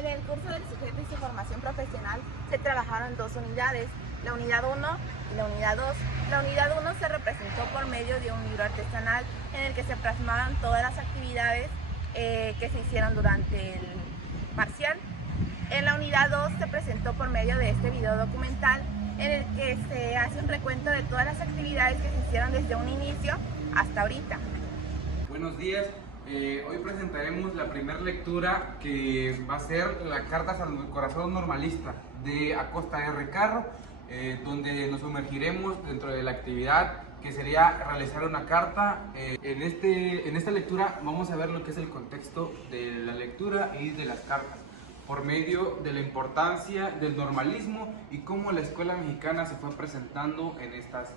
En el curso del sujeto y su formación profesional se trabajaron dos unidades, la unidad 1 y la unidad 2. La unidad 1 se representó por medio de un libro artesanal en el que se plasmaban todas las actividades que se hicieron durante el parcial. En la unidad 2 se presentó por medio de este video documental en el que se hace un recuento de todas las actividades que se hicieron desde un inicio hasta ahorita. Buenos días, hoy presentaremos la primera lectura que va a ser la Cartas al Corazón Normalista de Acosta R. Carro, donde nos sumergiremos dentro de la actividad que sería realizar una carta. En esta lectura vamos a ver lo que es el contexto de la lectura y de las cartas, por medio de la importancia del normalismo y cómo la escuela mexicana se fue presentando en estas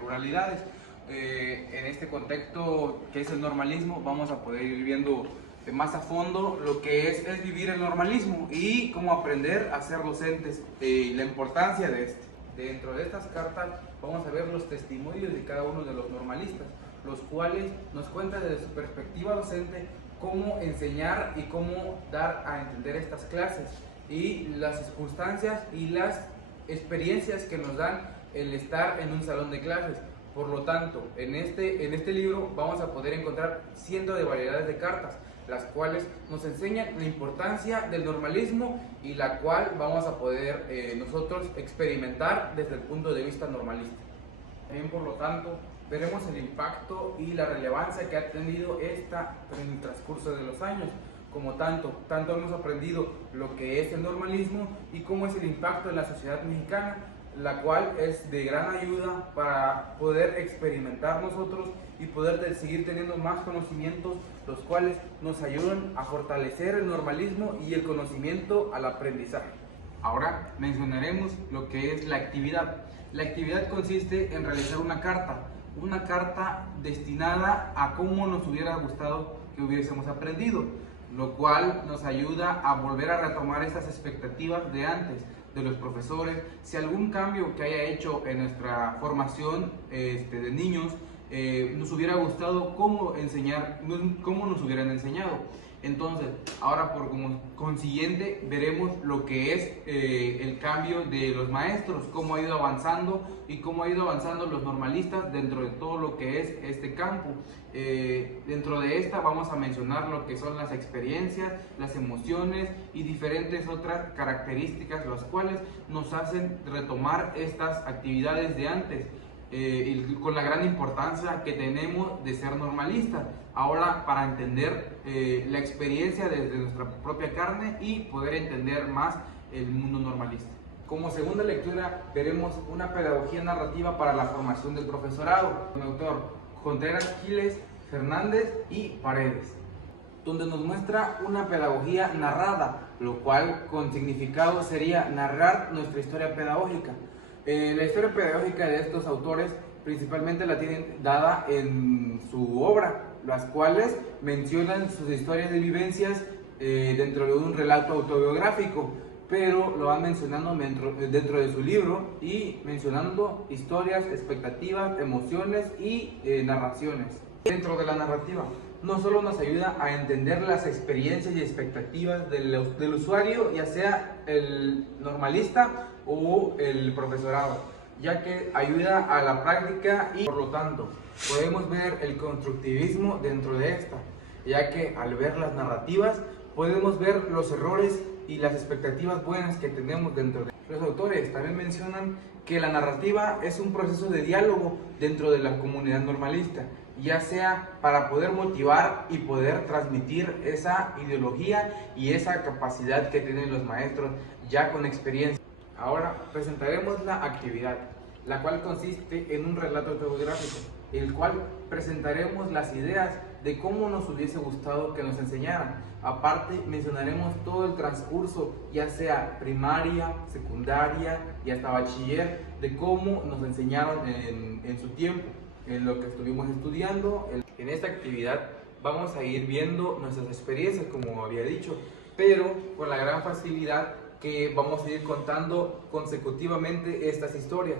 ruralidades. En este contexto que es el normalismo, vamos a poder ir viendo más a fondo lo que es vivir el normalismo y cómo aprender a ser docentes y la importancia de este. Dentro de estas cartas vamos a ver los testimonios de cada uno de los normalistas, los cuales nos cuentan desde su perspectiva docente cómo enseñar y cómo dar a entender estas clases y las circunstancias y las experiencias que nos dan el estar en un salón de clases. Por lo tanto, en este libro vamos a poder encontrar cientos de variedades de cartas, las cuales nos enseñan la importancia del normalismo y la cual vamos a poder nosotros experimentar desde el punto de vista normalista. También, por lo tanto, veremos el impacto y la relevancia que ha tenido esta en el transcurso de los años. Como tanto hemos aprendido lo que es el normalismo y cómo es el impacto en la sociedad mexicana, la cual es de gran ayuda para poder experimentar nosotros y poder seguir teniendo más conocimientos, los cuales nos ayudan a fortalecer el normalismo y el conocimiento al aprendizaje. Ahora mencionaremos lo que es la actividad. La actividad consiste en realizar una carta destinada a cómo nos hubiera gustado que hubiésemos aprendido, lo cual nos ayuda a volver a retomar estas expectativas de antes, de los profesores, si algún cambio que haya hecho en nuestra formación de niños nos hubiera gustado cómo nos hubieran enseñado. Entonces, ahora por consiguiente veremos lo que es el cambio de los maestros, cómo ha ido avanzando y cómo ha ido avanzando los normalistas dentro de todo lo que es este campo. Dentro de esta vamos a mencionar lo que son las experiencias, las emociones y diferentes otras características, las cuales nos hacen retomar estas actividades de antes. Y con la gran importancia que tenemos de ser normalistas, ahora para entender la experiencia desde nuestra propia carne y poder entender más el mundo normalista. Como segunda lectura veremos una pedagogía narrativa para la formación del profesorado, con el autor Contreras, Giles, Fernández y Paredes, donde nos muestra una pedagogía narrada, lo cual con significado sería narrar nuestra historia pedagógica. La historia pedagógica de estos autores principalmente la tienen dada en su obra, las cuales mencionan sus historias de vivencias dentro de un relato autobiográfico, pero lo van mencionando dentro de su libro y mencionando historias, expectativas, emociones y narraciones. Dentro de la narrativa no solo nos ayuda a entender las experiencias y expectativas del usuario, ya sea el normalista o el profesorado, ya que ayuda a la práctica y por lo tanto podemos ver el constructivismo dentro de esta, ya que al ver las narrativas podemos ver los errores y las expectativas buenas que tenemos dentro de. Los autores también mencionan que la narrativa es un proceso de diálogo dentro de la comunidad normalista, ya sea para poder motivar y poder transmitir esa ideología y esa capacidad que tienen los maestros ya con experiencia. Ahora presentaremos la actividad, la cual consiste en un relato autobiográfico, el cual presentaremos las ideas de cómo nos hubiese gustado que nos enseñaran. Aparte mencionaremos todo el transcurso, ya sea primaria, secundaria y hasta bachiller, de cómo nos enseñaron en su tiempo, en lo que estuvimos estudiando. En esta actividad vamos a ir viendo nuestras experiencias, como había dicho, pero con la gran facilidad que vamos a ir contando consecutivamente estas historias.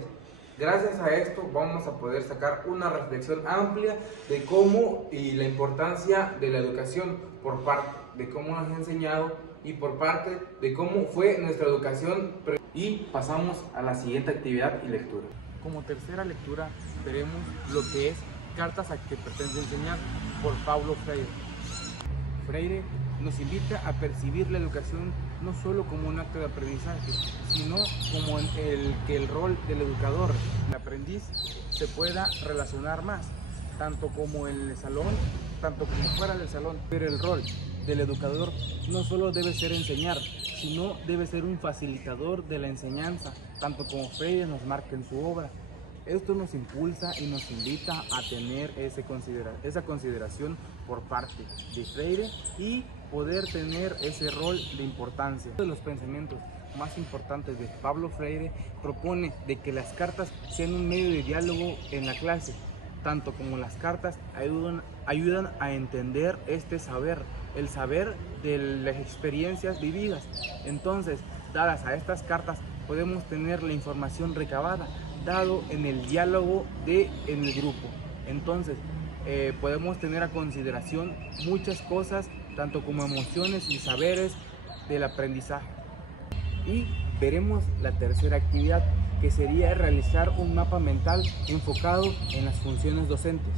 Gracias a esto vamos a poder sacar una reflexión amplia de cómo y la importancia de la educación por parte de cómo nos ha enseñado y por parte de cómo fue nuestra educación. Y pasamos a la siguiente actividad y lectura. Como tercera lectura veremos lo que es Cartas a que pretende enseñar por Paulo Freire. Freire nos invita a percibir la educación no solo como un acto de aprendizaje, sino como el rol del educador, el aprendiz, se pueda relacionar más, tanto como en el salón, tanto como fuera del salón. Pero el rol del educador no solo debe ser enseñar, sino debe ser un facilitador de la enseñanza, tanto como Freire nos marca en su obra. Esto nos impulsa y nos invita a tener esa consideración por parte de Freire y poder tener ese rol de importancia. Uno de los pensamientos más importantes de Pablo Freire propone de que las cartas sean un medio de diálogo en la clase, tanto como las cartas ayudan a entender este saber, el saber de las experiencias vividas. Entonces, dadas a estas cartas, podemos tener la información recabada, dado en el diálogo en el grupo. Entonces, podemos tener a consideración muchas cosas, tanto como emociones y saberes del aprendizaje. Y veremos la tercera actividad, que sería realizar un mapa mental enfocado en las funciones docentes,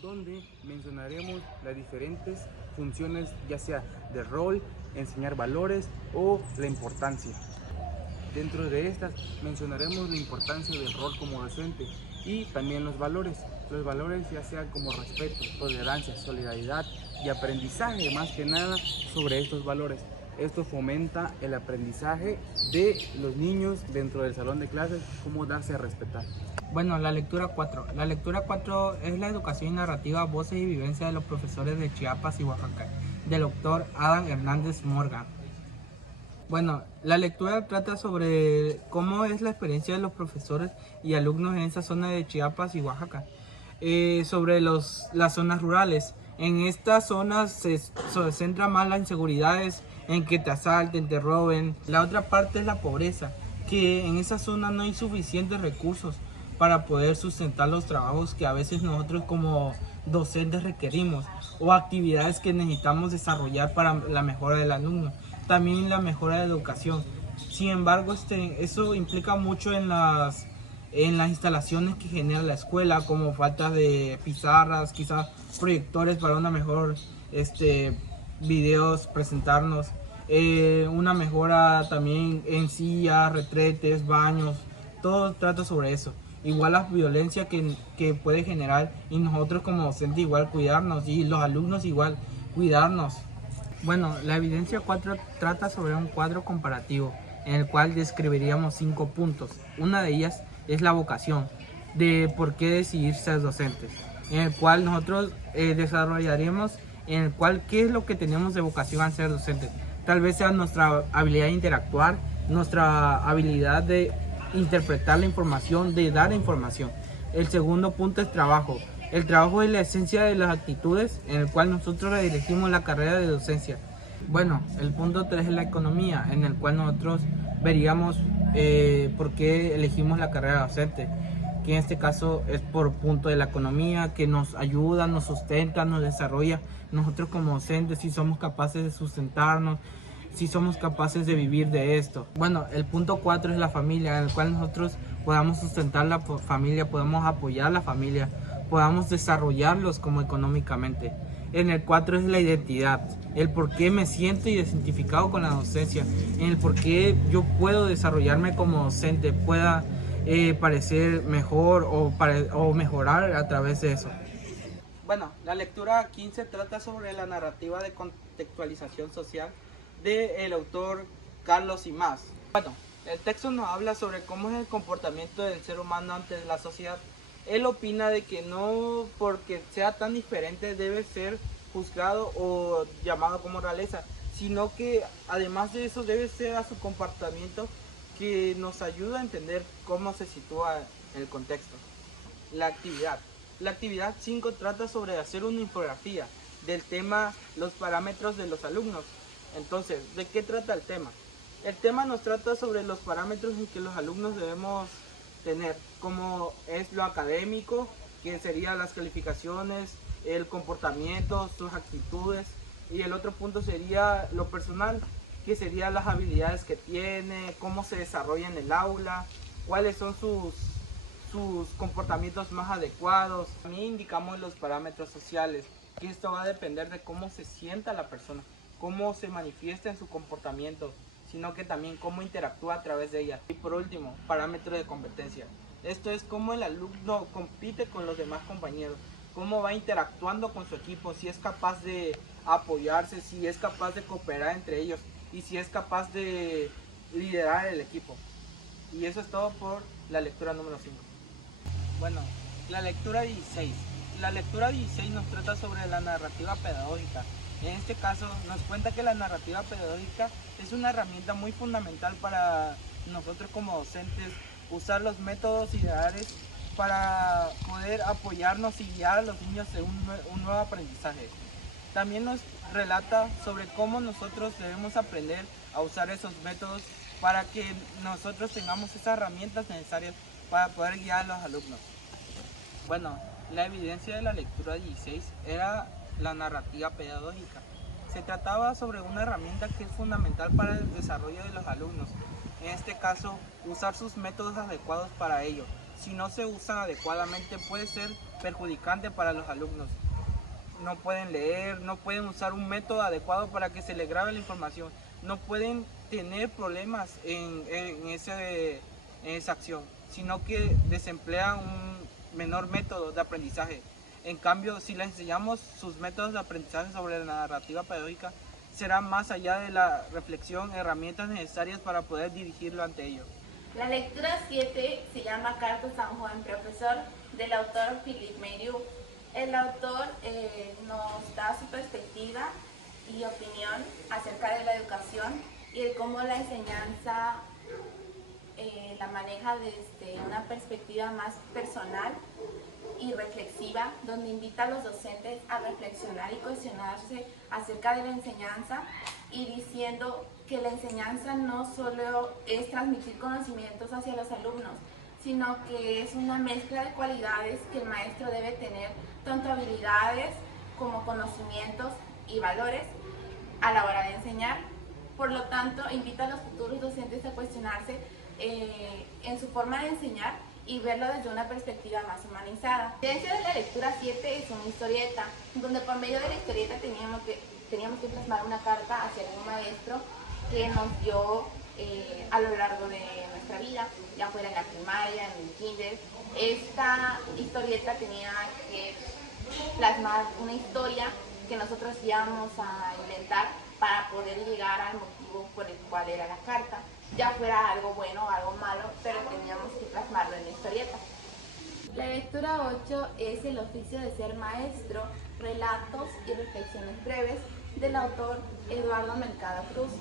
donde mencionaremos las diferentes funciones, ya sea de rol, enseñar valores o la importancia. Dentro de estas mencionaremos la importancia del rol como docente y también los valores ya sean como respeto, tolerancia, solidaridad y aprendizaje, más que nada sobre estos valores. Esto fomenta el aprendizaje de los niños dentro del salón de clases, cómo darse a respetar. Bueno, la lectura 4. La lectura 4 es la educación y narrativa, voces y vivencia de los profesores de Chiapas y Oaxaca, del doctor Adam Hernández Morgan. Bueno, la lectura trata sobre cómo es la experiencia de los profesores y alumnos en esa zona de Chiapas y Oaxaca, sobre las zonas rurales. En estas zonas se centra más las inseguridades, en que te asalten, te roben. La otra parte es la pobreza, que en esa zona no hay suficientes recursos para poder sustentar los trabajos que a veces nosotros como docentes requerimos, o actividades que necesitamos desarrollar para la mejora del alumno, también la mejora de la educación. Sin embargo, eso implica mucho en las instalaciones que genera la escuela, como falta de pizarras, quizás proyectores para una mejor videos, presentarnos, una mejora también en sillas, retretes, baños, todo trata sobre eso. Igual la violencia que puede generar, y nosotros como docentes igual cuidarnos, y los alumnos igual cuidarnos. Bueno, la evidencia 4 trata sobre un cuadro comparativo en el cual describiríamos 5 puntos. Una de ellas es la vocación, de por qué decidir ser docentes, en el cual nosotros desarrollaríamos en el cual qué es lo que tenemos de vocación al ser docentes. Tal vez sea nuestra habilidad de interactuar, nuestra habilidad de interpretar la información, de dar información. El segundo punto es trabajo. El trabajo es la esencia de las actitudes en el cual nosotros elegimos la carrera de docencia. Bueno, el punto 3 es la economía, en el cual nosotros veríamos por qué elegimos la carrera docente, que en este caso es por punto de la economía, que nos ayuda, nos sustenta, nos desarrolla. Nosotros como docentes, si somos capaces de sustentarnos, si somos capaces de vivir de esto. Bueno, el punto 4 es la familia, en el cual nosotros podamos sustentar la familia, podamos apoyar a la familia, podamos desarrollarlos como económicamente. En el 4 es la identidad, el por qué me siento identificado con la docencia, en el por qué yo puedo desarrollarme como docente, pueda parecer mejor o mejorar a través de eso. Bueno, la lectura 15 trata sobre la narrativa de contextualización social del autor Carlos Imaz. Bueno, el texto nos habla sobre cómo es el comportamiento del ser humano ante la sociedad. Él opina de que no porque sea tan diferente debe ser juzgado o llamado como realeza, sino que además de eso debe ser a su comportamiento que nos ayuda a entender cómo se sitúa en el contexto. La actividad. La actividad 5 trata sobre hacer una infografía del tema los parámetros de los alumnos. Entonces, ¿de qué trata el tema? El tema nos trata sobre los parámetros en que los alumnos debemos tener, como es lo académico, que serían las calificaciones, el comportamiento, sus actitudes, y el otro punto sería lo personal, que serían las habilidades que tiene, cómo se desarrolla en el aula, cuáles son sus comportamientos más adecuados. También indicamos los parámetros sociales, que esto va a depender de cómo se sienta la persona, cómo se manifiesta en su comportamiento, sino que también cómo interactúa a través de ella. Y por último, parámetro de competencia. Esto es cómo el alumno compite con los demás compañeros, cómo va interactuando con su equipo, si es capaz de apoyarse, si es capaz de cooperar entre ellos y si es capaz de liderar el equipo. Y eso es todo por la lectura número 5. Bueno, la lectura 16. La lectura 16 nos trata sobre la narrativa pedagógica. En este caso nos cuenta que la narrativa pedagógica es una herramienta muy fundamental para nosotros como docentes, usar los métodos ideales para poder apoyarnos y guiar a los niños en un nuevo aprendizaje. También nos relata sobre cómo nosotros debemos aprender a usar esos métodos para que nosotros tengamos esas herramientas necesarias para poder guiar a los alumnos. Bueno, la evidencia de la lectura 16 era la narrativa pedagógica. Se trataba sobre una herramienta que es fundamental para el desarrollo de los alumnos. En este caso, usar sus métodos adecuados para ello. Si no se usan adecuadamente, puede ser perjudicante para los alumnos. No pueden leer, no pueden usar un método adecuado para que se les grabe la información, no pueden tener problemas en esa acción, sino que desemplean un menor método de aprendizaje. En cambio, si les enseñamos sus métodos de aprendizaje sobre la narrativa pedagógica, será más allá de la reflexión, herramientas necesarias para poder dirigirlo ante ellos. La lectura 7 se llama Cartas a un joven profesor, del autor Philippe Merieux. El autor nos da su perspectiva y opinión acerca de la educación y de cómo la enseñanza la maneja desde una perspectiva más personal y reflexiva, donde invita a los docentes a reflexionar y cuestionarse acerca de la enseñanza y diciendo que la enseñanza no solo es transmitir conocimientos hacia los alumnos, sino que es una mezcla de cualidades que el maestro debe tener, tanto habilidades como conocimientos y valores a la hora de enseñar. Por lo tanto, invita a los futuros docentes a cuestionarse en su forma de enseñar y verlo desde una perspectiva más humanizada. La evidencia de la lectura 7 es una historieta, donde por medio de la historieta teníamos que plasmar una carta hacia algún maestro que nos dio a lo largo de nuestra vida, ya fuera en la primaria, en el kinder. Esta historieta tenía que plasmar una historia que nosotros íbamos a inventar para poder llegar al motivo por el cual era la carta, ya fuera algo bueno o algo malo, pero teníamos que plasmarlo en la historieta. La lectura 8 es El oficio de ser maestro, relatos y reflexiones breves, del autor Eduardo Mercado Cruz.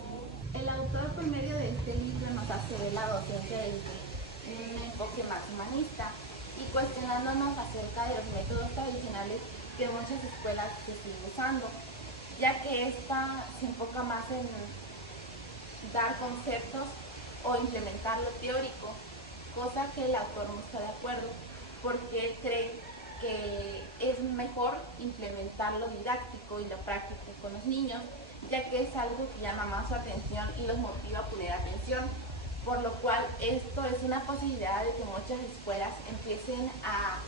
El autor, por medio de este libro, nos hace ver la docencia desde un enfoque más humanista y cuestionándonos acerca de los métodos tradicionales que en muchas escuelas se siguen usando, ya que esta se enfoca más en dar conceptos o implementar lo teórico, cosa que el autor no está de acuerdo, porque él cree que es mejor implementar lo didáctico y lo práctico con los niños, ya que es algo que llama más su atención y los motiva a poner atención, por lo cual esto es una posibilidad de que muchas escuelas empiecen a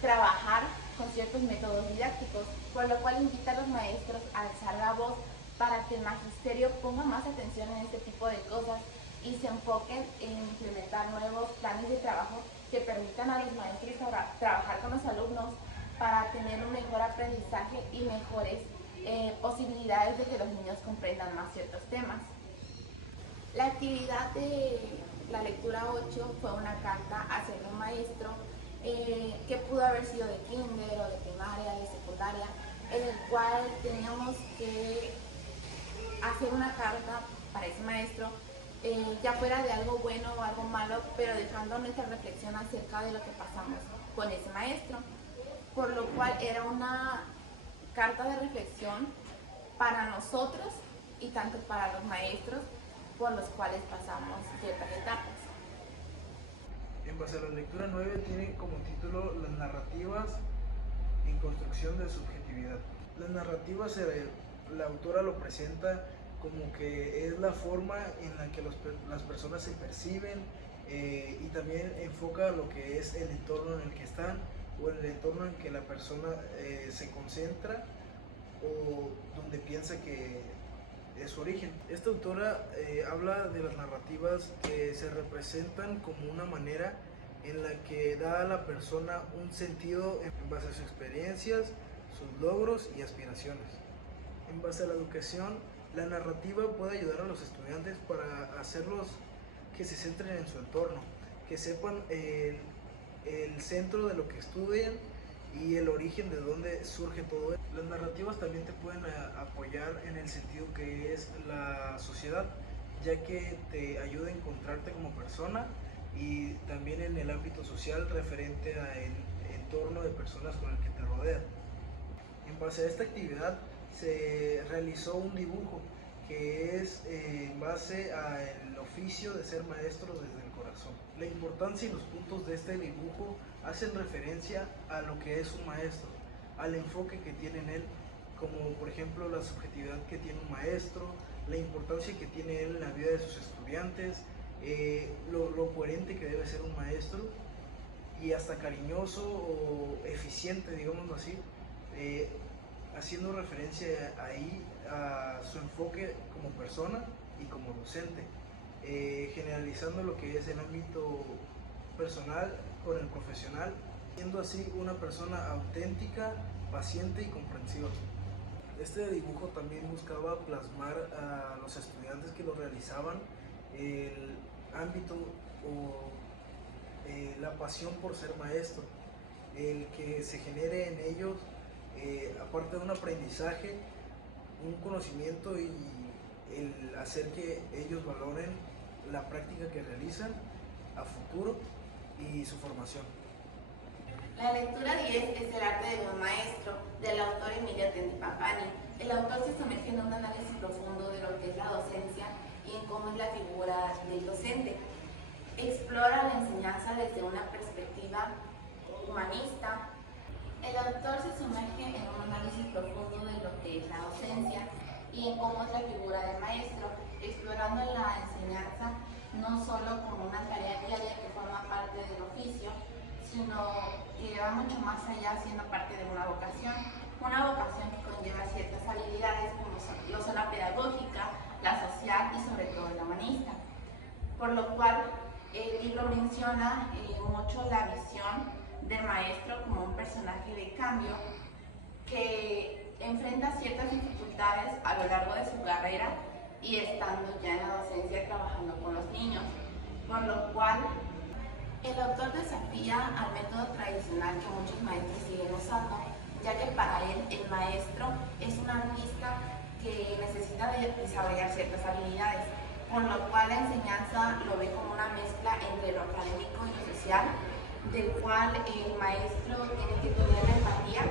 trabajar con ciertos métodos didácticos, por lo cual invita a los maestros a alzar la voz para que el magisterio ponga más atención en este tipo de cosas y se enfoquen en implementar nuevos planes de trabajo que permitan a los maestros trabajar con los alumnos para tener un mejor aprendizaje y mejores posibilidades de que los niños comprendan más ciertos temas. La actividad de la lectura 8 fue una carta hacia un maestro que pudo haber sido de kinder o de primaria, de secundaria, en el cual teníamos que hacer una carta para ese maestro, ya fuera de algo bueno o algo malo, pero dejando nuestra reflexión acerca de lo que pasamos con ese maestro, por lo cual era una carta de reflexión para nosotros y tanto para los maestros por los cuales pasamos ciertas etapas. En base a la lectura 9 tiene como título Las narrativas en construcción de subjetividad. Las narrativas, la autora lo presenta como que es la forma en la que las personas se perciben, y también enfoca lo que es el entorno en el que están o el entorno en que la persona se concentra o donde piensa que es su origen. Esta autora habla de las narrativas que se representan como una manera en la que da a la persona un sentido en base a sus experiencias, sus logros y aspiraciones. En base a la educación, la narrativa puede ayudar a los estudiantes para hacerlos que se centren en su entorno, que sepan el centro de lo que estudian y el origen de dónde surge todo esto. Las narrativas también te pueden apoyar en el sentido que es la sociedad, ya que te ayuda a encontrarte como persona y también en el ámbito social referente al entorno de personas con el que te rodean. En base a esta actividad se realizó un dibujo que es en base al oficio de ser maestro desde el corazón. La importancia y los puntos de este dibujo hacen referencia a lo que es un maestro, al enfoque que tiene en él, como por ejemplo la subjetividad que tiene un maestro, la importancia que tiene él en la vida de sus estudiantes, lo coherente que debe ser un maestro y hasta cariñoso o eficiente, digámoslo así, haciendo referencia ahí a su enfoque como persona y como docente, generalizando lo que es el ámbito personal con el profesional, siendo así una persona auténtica, paciente y comprensiva. Este dibujo también buscaba plasmar a los estudiantes que lo realizaban el ámbito o la pasión por ser maestro, el que se genere en ellos, aparte de un aprendizaje, un conocimiento y el hacer que ellos valoren la práctica que realizan a futuro y su formación. La lectura 10 es El arte de un maestro, del autor Emilio Tentipapani. El autor se sumerge en un análisis profundo de lo que es la docencia y en cómo es la figura del docente. Explora la enseñanza desde una perspectiva humanista. El autor se sumerge en un análisis profundo de lo que es la docencia y en cómo es la figura del maestro, explorando la enseñanza no solo como una tarea diaria que forma parte del oficio, sino que va mucho más allá, siendo parte de una vocación que conlleva ciertas habilidades como lo son la pedagógica, la social y sobre todo la humanista. Por lo cual el libro menciona mucho la visión del maestro como un personaje de cambio que enfrenta ciertas dificultades a lo largo de su carrera y estando ya en la docencia trabajando con los niños, por lo cual el autor desafía al método tradicional que muchos maestros siguen usando, ya que para él el maestro es un artista que necesita de desarrollar ciertas habilidades, por lo cual la enseñanza lo ve como una mezcla entre lo académico y lo social, del cual el maestro tiene que tener la empatía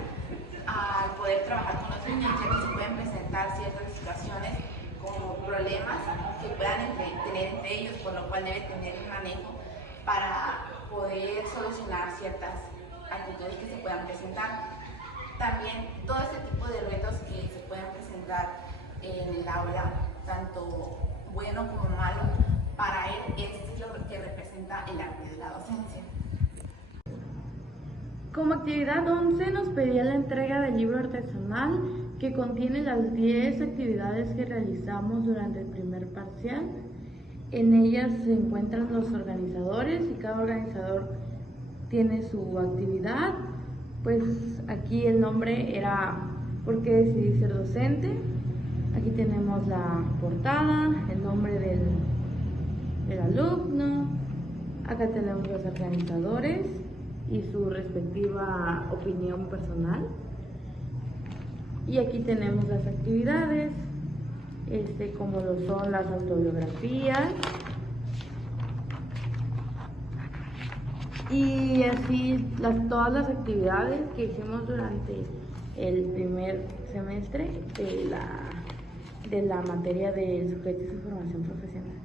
al poder trabajar con los niños, ya que se pueden presentar ciertas situaciones como problemas que puedan tener entre ellos, por lo cual debe tener el manejo para poder solucionar ciertas actitudes que se puedan presentar. También todo este tipo de retos que se pueden presentar en el aula, tanto bueno como malo, para él es lo que representa el arte de la docencia. Como actividad 11 nos pedía la entrega del libro artesanal que contiene las 10 actividades que realizamos durante el primer parcial. En ellas se encuentran los organizadores y cada organizador tiene su actividad. Pues aquí el nombre era ¿por qué decidí ser docente? Aquí tenemos la portada, el nombre del alumno. Acá tenemos los organizadores y su respectiva opinión personal. Y aquí tenemos las actividades, como lo son las autobiografías. Y así todas las actividades que hicimos durante el primer semestre de la materia de sujetos y formación profesional.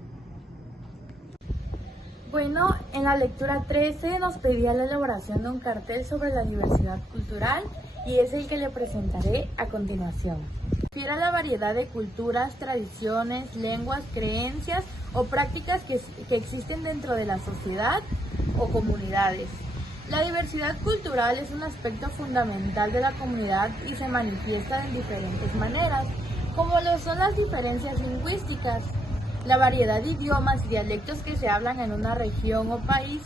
Bueno, en la lectura 13 nos pedía la elaboración de un cartel sobre la diversidad cultural y es el que le presentaré a continuación. Refiere a la variedad de culturas, tradiciones, lenguas, creencias o prácticas que existen dentro de la sociedad o comunidades. La diversidad cultural es un aspecto fundamental de la comunidad y se manifiesta en diferentes maneras, como lo son las diferencias lingüísticas, la variedad de idiomas y dialectos que se hablan en una región o país,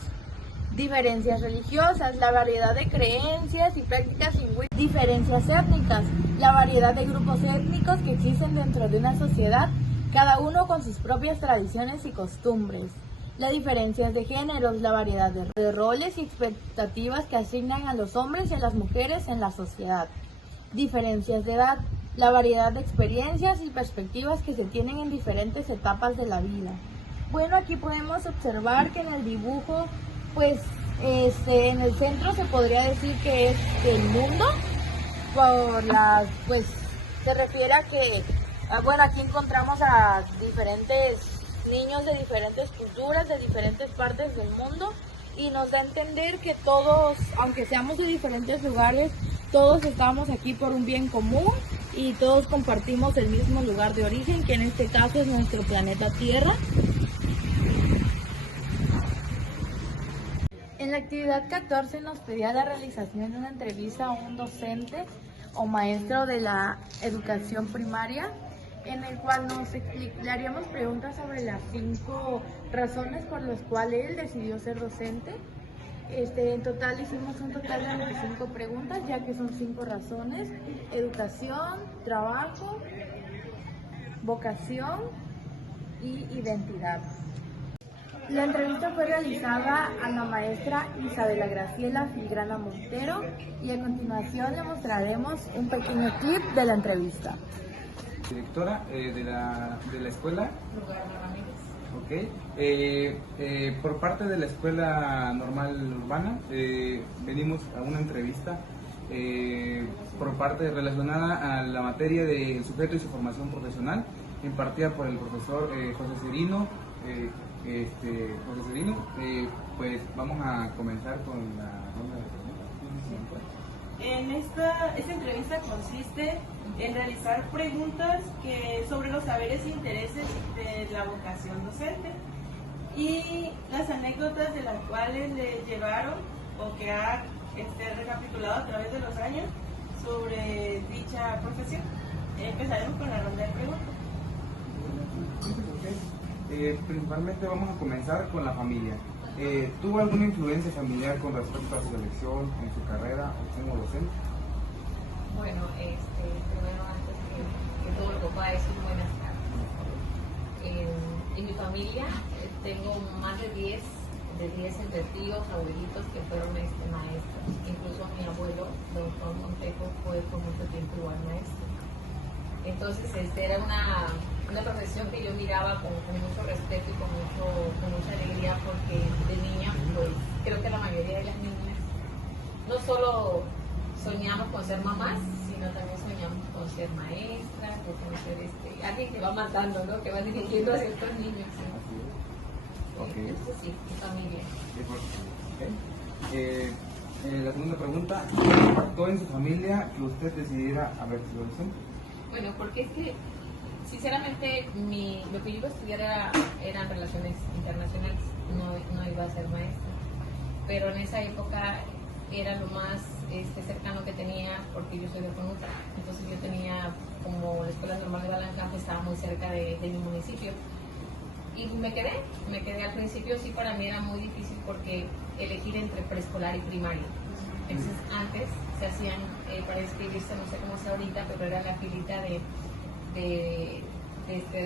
diferencias religiosas, la variedad de creencias y prácticas lingüísticas, diferencias étnicas, la variedad de grupos étnicos que existen dentro de una sociedad, cada uno con sus propias tradiciones y costumbres, las diferencias de géneros, la variedad de roles y expectativas que asignan a los hombres y a las mujeres en la sociedad, diferencias de edad, la variedad de experiencias y perspectivas que se tienen en diferentes etapas de la vida. Bueno, aquí podemos observar que en el dibujo, pues, en el centro se podría decir que es el mundo, pues, se refiere a que, bueno, aquí encontramos a diferentes niños de diferentes culturas, de diferentes partes del mundo, y nos da a entender que todos, aunque seamos de diferentes lugares, todos estamos aquí por un bien común y todos compartimos el mismo lugar de origen, que en este caso es nuestro planeta Tierra. En la actividad 14 nos pedía la realización de una entrevista a un docente o maestro de la educación primaria, en el cual le haríamos preguntas sobre las 5 razones por las cuales él decidió ser docente. En total hicimos un total de 25 preguntas, ya que son 5 razones: educación, trabajo, vocación y identidad. La entrevista fue realizada a la maestra Isabela Graciela Filigrana Montero y a continuación le mostraremos un pequeño clip de la entrevista. Directora de la escuela. Ok. Por parte de la Escuela Normal Urbana venimos a una entrevista por parte relacionada a la materia del sujeto y su formación profesional, impartida por el profesor José Serino. Pues vamos a comenzar con la ronda de preguntas. Esta entrevista consiste en realizar preguntas sobre los saberes e intereses de la vocación docente y las anécdotas de las cuales le llevaron o que ha recapitulado a través de los años sobre dicha profesión. Empezaremos con la ronda de preguntas. Principalmente vamos a comenzar con la familia. ¿Tuvo alguna influencia familiar con respecto a su elección en su carrera como docente? Bueno, primero antes que todo lo que pueda decir, buenas tardes. En mi familia tengo más de 10 entre tíos, abuelitos que fueron maestros. Incluso mi abuelo, doctor Montejo, fue por mucho tiempo igual maestro. Entonces era una profesión que yo miraba con mucho respeto y con mucha alegría, porque de niña, pues creo que la mayoría de las niñas no solo soñamos con ser mamás, sino también soñamos con ser maestras, con ser alguien que va matando, ¿no? Que va dirigiendo a ciertos niños, ¿sí? Okay. Entonces sí, mi familia. Okay. La segunda pregunta: ¿qué impactó en su familia que usted decidiera haber sido docente? Bueno, porque es que sinceramente lo que yo iba a estudiar eran relaciones internacionales, no iba a ser maestra, pero en esa época era lo más cercano que tenía, porque yo soy de Conuta. Entonces yo tenía, como la Escuela Normal de Balancán estaba muy cerca de mi municipio, y me quedé al principio. Sí, para mí era muy difícil porque elegir entre preescolar y primaria. Entonces antes se hacían para inscribirse, no sé cómo sea ahorita, pero era la filita de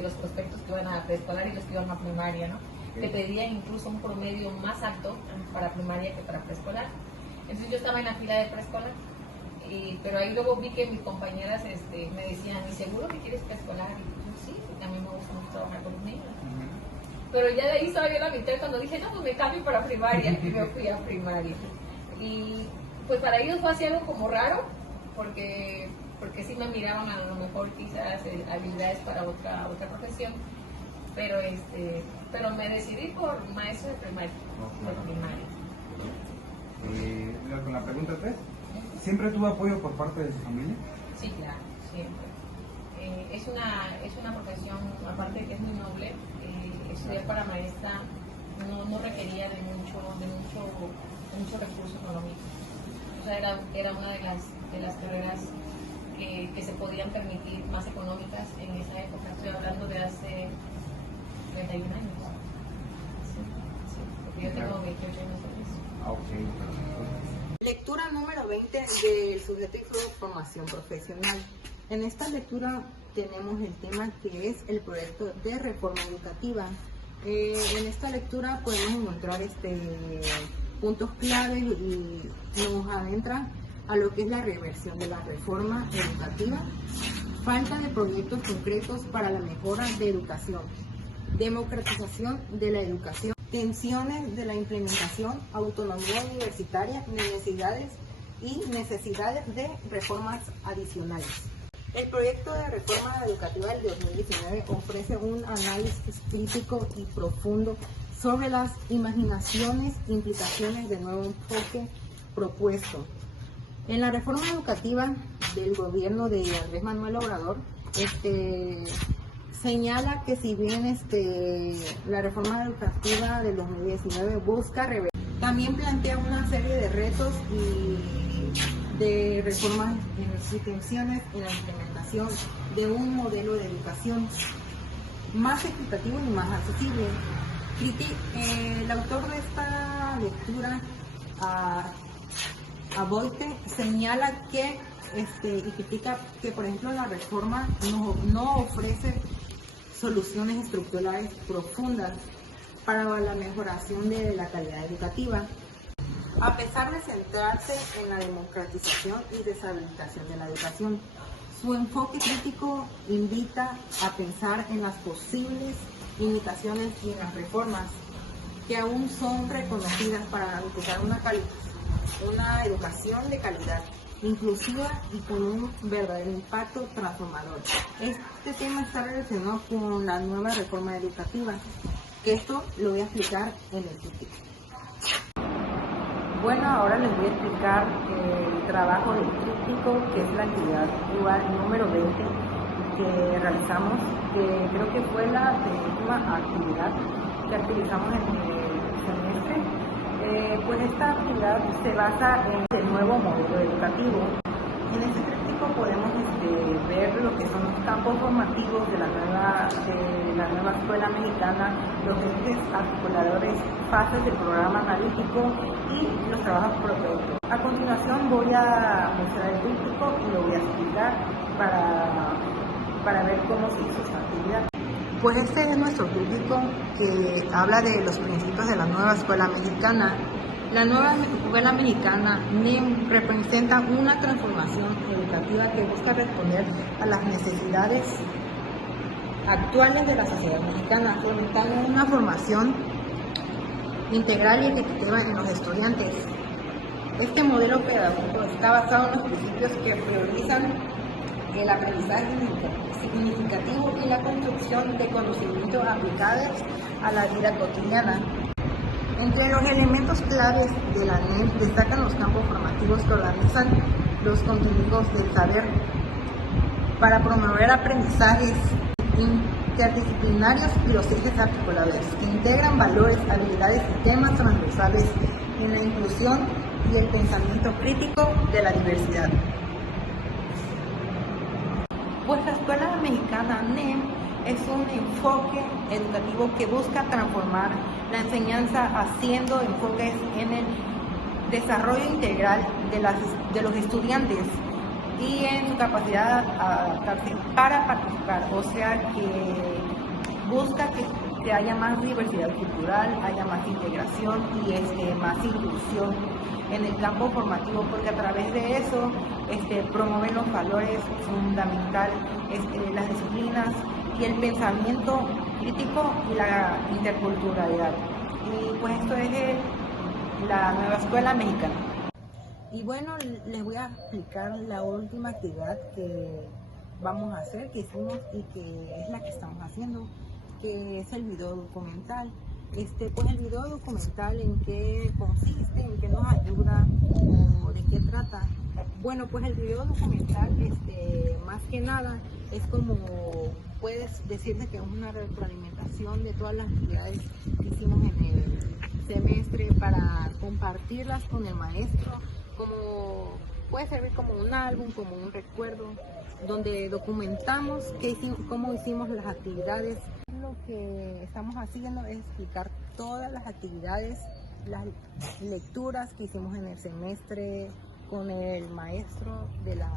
los prospectos que iban a preescolar y los que iban a primaria, ¿no? Te pedían incluso un promedio más alto para primaria que para preescolar. Entonces yo estaba en la fila de preescolar, pero ahí luego vi que mis compañeras me decían: ¿y seguro que quieres preescolar? Y yo, sí, porque a mí me gusta mucho trabajar con los niños. Pero ya de ahí estaba yo la mitad cuando dije: no, pues me cambio para primaria, y me fui a primaria. Y pues para ellos fue así algo como raro, porque sí me miraban a lo mejor quizás habilidades para otra profesión. pero me decidí por maestro de primaria. Con la pregunta 3, ¿siempre tuvo apoyo por parte de su familia? Sí, claro, siempre. Es una profesión, aparte de que es muy noble, estudiar para maestra no requería de mucho recurso económico. O sea, era una de las carreras que se podían permitir más económicas en esa época. Estoy hablando de hace 31 años. Sí, porque yo tengo 28 años de eso. Ok, perfecto. Lectura número 20 del sujeto y formación profesional. En esta lectura tenemos el tema que es el proyecto de reforma educativa. En esta lectura podemos encontrar puntos claves y nos adentra a lo que es la reversión de la reforma educativa, falta de proyectos concretos para la mejora de educación, democratización de la educación, tensiones de la implementación, autonomía universitaria, necesidades de reformas adicionales. El proyecto de reforma educativa del 2019 ofrece un análisis crítico y profundo sobre las imaginaciones e implicaciones del nuevo enfoque propuesto. En la reforma educativa del gobierno de Andrés Manuel Obrador, señala que si bien la reforma educativa del 2019 busca revertir, también plantea una serie de retos y de reformas y tensiones en la implementación de un modelo de educación más equitativo y más accesible. El autor de esta lectura, Aboite, señala que y critica que, por ejemplo, la reforma no ofrece soluciones estructurales profundas para la mejoración de la calidad educativa, a pesar de centrarse en la democratización y deshabilitación de la educación. Su enfoque crítico invita a pensar en las posibles limitaciones y en las reformas que aún son reconocidas para garantizar una educación de calidad, inclusiva y con un verdadero impacto transformador. Este tema está relacionado con la nueva reforma educativa, que esto lo voy a explicar en el título. Bueno, ahora les voy a explicar el trabajo del tríptico, que es la actividad número 20 que realizamos, que creo que fue la última actividad que utilizamos en el semestre. Pues esta actividad se basa en el nuevo modelo educativo. En este tríptico podemos ver lo que son los campos formativos de la nueva escuela mexicana, los ejes articuladores, fases del programa analítico y los trabajos por proyecto. A continuación voy a mostrar el tríptico y lo voy a explicar para ver cómo se hizo esta actividad. Pues este es nuestro tríptico que habla de los principios de la nueva escuela mexicana. La nueva escuela mexicana NEM representa una transformación educativa que busca responder a las necesidades actuales de la sociedad mexicana, fomentando una formación integral y equitativa en los estudiantes. Este modelo pedagógico está basado en los principios que priorizan el aprendizaje significativo y la construcción de conocimientos aplicables a la vida cotidiana. Entre los elementos claves de la NEM destacan los campos formativos que organizan los contenidos del saber para promover aprendizajes interdisciplinarios y los ejes articuladores que integran valores, habilidades y temas transversales en la inclusión y el pensamiento crítico de la diversidad. Pues la escuela mexicana NEM es un enfoque educativo que busca transformar la enseñanza haciendo enfoques en el desarrollo integral de los estudiantes y en su capacidad de adaptarse para participar, o sea que busca que haya más diversidad cultural, haya más integración y más inclusión en el campo formativo, porque a través de eso promover los valores fundamentales, las disciplinas y el pensamiento crítico y la interculturalidad. Y pues esto es la nueva escuela mexicana. Y bueno, les voy a explicar la última actividad que vamos a hacer, que hicimos y que es la que estamos haciendo, que es el video documental. Pues el video documental, ¿en qué consiste? ¿En qué nos ayuda? ¿O de qué trata? Bueno, pues el video documental, más que nada, es como, puedes decirte que es una retroalimentación de todas las actividades que hicimos en el semestre para compartirlas con el maestro, como puede servir como un álbum, como un recuerdo, donde documentamos cómo hicimos las actividades. Lo que estamos haciendo es explicar todas las actividades, las lecturas que hicimos en el semestre con el maestro de la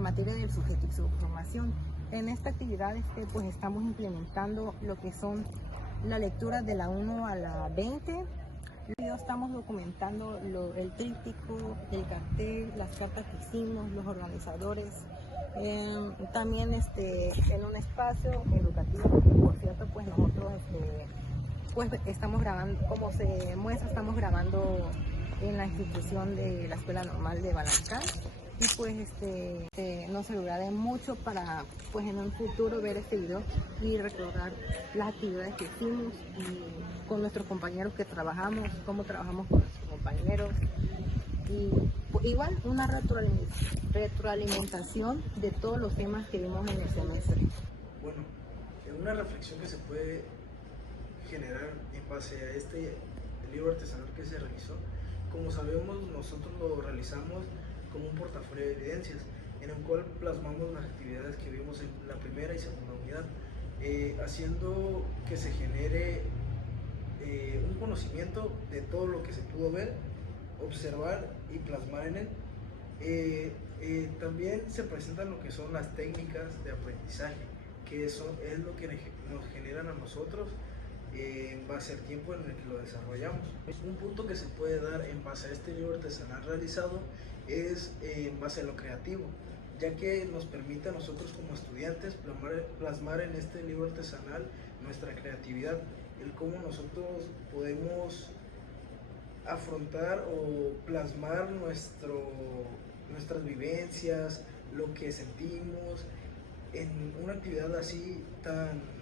materia del sujeto y su formación. En esta actividad pues estamos implementando lo que son la lectura de la 1 a la 20. Estamos documentando el tríptico, el cartel, las cartas que hicimos, los organizadores. También en un espacio educativo, por cierto, pues nosotros pues estamos grabando, como se muestra, estamos grabando en la institución de la Escuela Normal de Balancán, y pues nos ayudará mucho para pues en un futuro ver este video y recordar las actividades que hicimos y con nuestros compañeros que trabajamos, cómo trabajamos con nuestros compañeros, y igual una retroalimentación de todos los temas que vimos en el semestre. Bueno, una reflexión que se puede generar en base a este libro artesanal que se realizó. Como sabemos, nosotros lo realizamos como un portafolio de evidencias, en el cual plasmamos las actividades que vimos en la primera y segunda unidad, haciendo que se genere un conocimiento de todo lo que se pudo ver, observar y plasmar en él. También se presentan lo que son las técnicas de aprendizaje, que es lo que nos generan a nosotros en base al tiempo en el que lo desarrollamos. Un punto que se puede dar en base a este libro artesanal realizado es en base a lo creativo, ya que nos permite a nosotros como estudiantes plasmar en este libro artesanal nuestra creatividad, el cómo nosotros podemos afrontar o plasmar nuestras vivencias, lo que sentimos en una actividad así tan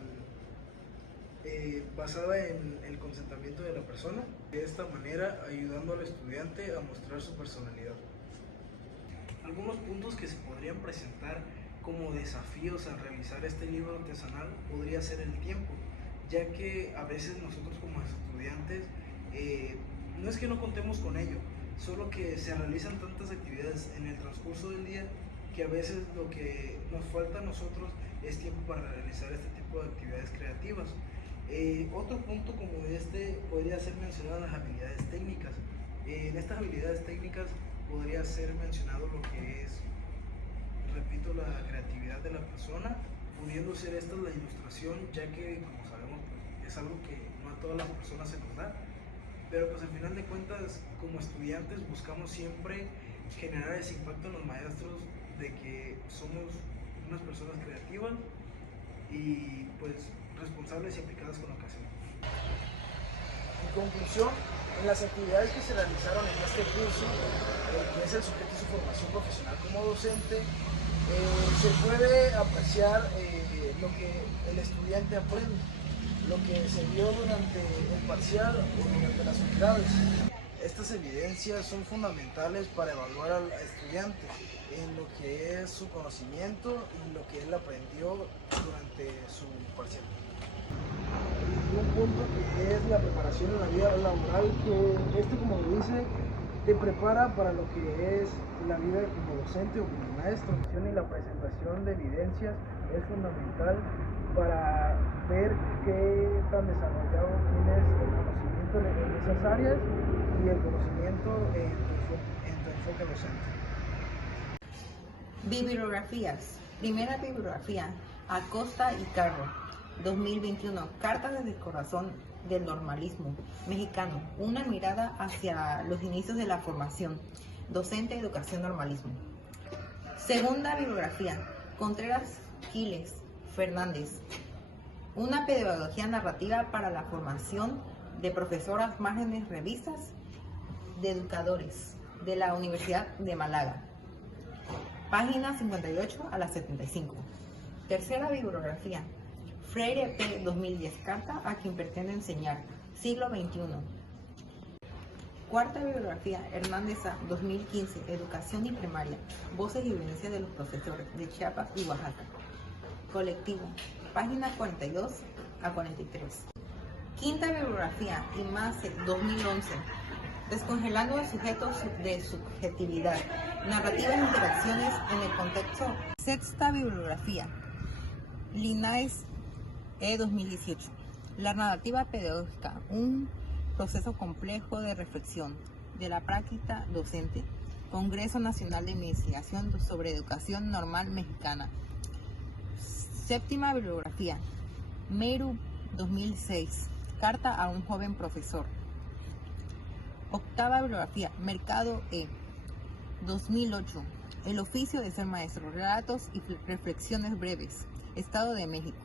basada en el consentimiento de la persona, de esta manera ayudando al estudiante a mostrar su personalidad. Algunos puntos que se podrían presentar como desafíos al realizar este libro artesanal podría ser el tiempo, ya que a veces nosotros como estudiantes no es que no contemos con ello, solo que se realizan tantas actividades en el transcurso del día que a veces lo que nos falta a nosotros es tiempo para realizar este tipo de actividades creativas. Otro punto como podría ser mencionado las habilidades técnicas. En estas habilidades técnicas podría ser mencionado lo que es, repito, la creatividad de la persona, pudiendo ser esta la ilustración, ya que como sabemos pues, es algo que no a todas las personas se nos da, pero pues al final de cuentas como estudiantes buscamos siempre generar ese impacto en los maestros de que somos unas personas creativas y pues responsables y aplicadas con la ocasión. En conclusión, en las actividades que se realizaron en este curso, que es el sujeto y su formación profesional como docente, se puede apreciar lo que el estudiante aprende, lo que se vio durante el parcial o durante las unidades. Estas evidencias son fundamentales para evaluar al estudiante en lo que es su conocimiento y lo que él aprendió durante su parcial. Un punto que es la preparación en la vida laboral, que como lo dice, te prepara para lo que es la vida como docente o como maestro. Y la presentación de evidencias es fundamental para ver qué tan desarrollado tienes el conocimiento en esas áreas y el conocimiento en tu enfoque docente. Bibliografías. Primera bibliografía, Acosta y Carro, 2021, Cartas desde el corazón del normalismo mexicano, una mirada hacia los inicios de la formación, docente de educación normalismo. Segunda bibliografía, Contreras Quiles Fernández, una pedagogía narrativa para la formación de profesoras, márgenes, revistas de educadores de la Universidad de Málaga, páginas 58 a las 75. Tercera bibliografía, Freire P. 2010, Carta a quien pretende enseñar, siglo XXI. Cuarta bibliografía, Hernández A. 2015, Educación y Primaria, Voces y Vivencias de los Profesores de Chiapas y Oaxaca. Colectivo, páginas 42 a 43. Quinta bibliografía, IMACE 2011, Descongelando el sujeto de subjetividad, narrativas e interacciones en el contexto. Sexta bibliografía, Linares E. 2018, La narrativa pedagógica, un proceso complejo de reflexión de la práctica docente, Congreso Nacional de Investigación sobre Educación Normal Mexicana. Séptima bibliografía, Meru 2006, Carta a un joven profesor. Octava bibliografía, Mercado E. 2008, El oficio de ser maestro, relatos y reflexiones breves, Estado de México.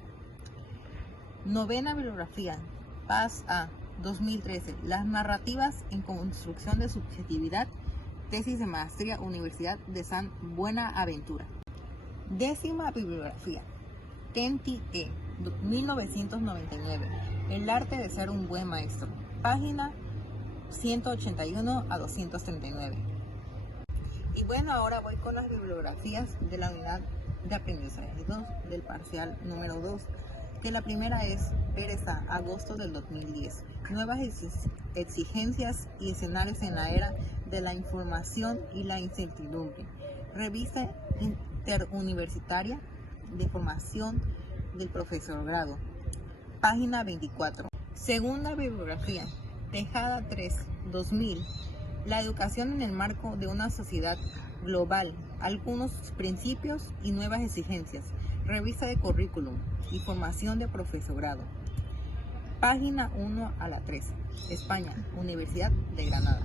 Novena bibliografía, Paz A. 2013, Las narrativas en construcción de subjetividad, tesis de maestría, Universidad de San Buenaventura. Décima bibliografía, Tenti E. 1999, El arte de ser un buen maestro, página 181 a 239. Y bueno, ahora voy con las bibliografías de la unidad de aprendizaje 2 del parcial número 2, que la primera es Pérez A. Agosto del 2010, Nuevas exigencias y escenarios en la era de la información y la incertidumbre, revista interuniversitaria de formación del profesorado, página 24. Segunda bibliografía, Tejada 3, 2000, La educación en el marco de una sociedad global, algunos principios y nuevas exigencias, revista de currículum y formación de profesorado, página 1 a la 3, España, Universidad de Granada.